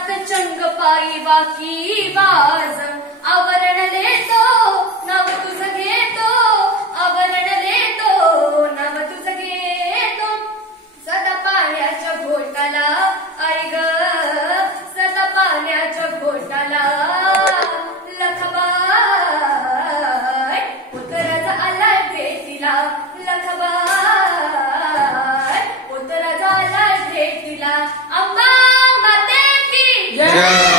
हातात चंग पायी वाकी वाज आवरण लेतो नाव तुझं घेतो आवरण लेतो नाव तुझं घेतो सदा पाण्याच्या घोटाला आई ग सदा पाण्याच्या घोटाला लखबाय उतराचा आला भेटीला लखबाय उतराचा आला भेटीला अंबा माते की जय.